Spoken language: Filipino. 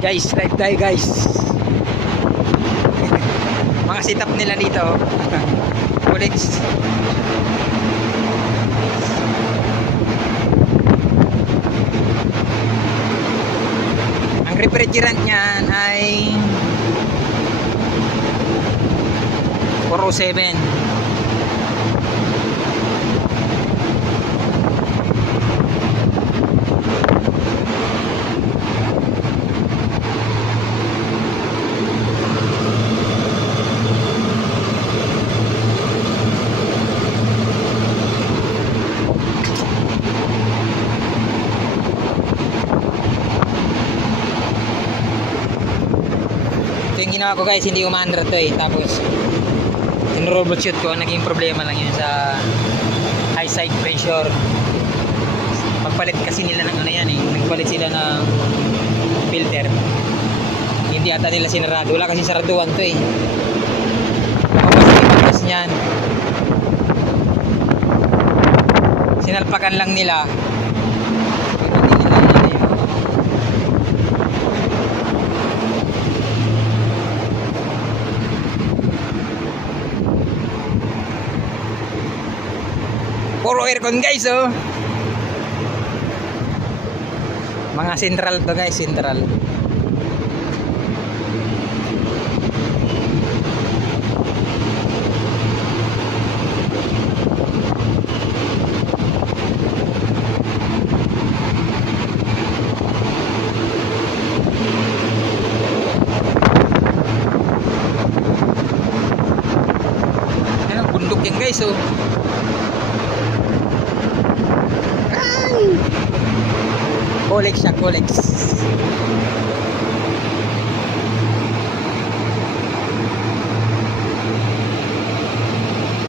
Guys, live tayo guys. Mga setup nila dito. Rolex. Ang refrigerant niyan ay 407. Yung ginawa ko guys, hindi umandar to eh. Tapos tinroubleshoot ko, naging problema lang yun sa high side pressure. Pagpalit kasi nila ng ano yan eh, nagpalit sila ng filter, hindi ata nila sinarado. Wala kasi saraduan to eh. Ako kasi ipagkas nyan, sinalpakan lang nila. Puro aircon guys oh. Mga central to guys, central. Ayan, bundok yan guys oh. Rolex siya, Rolex.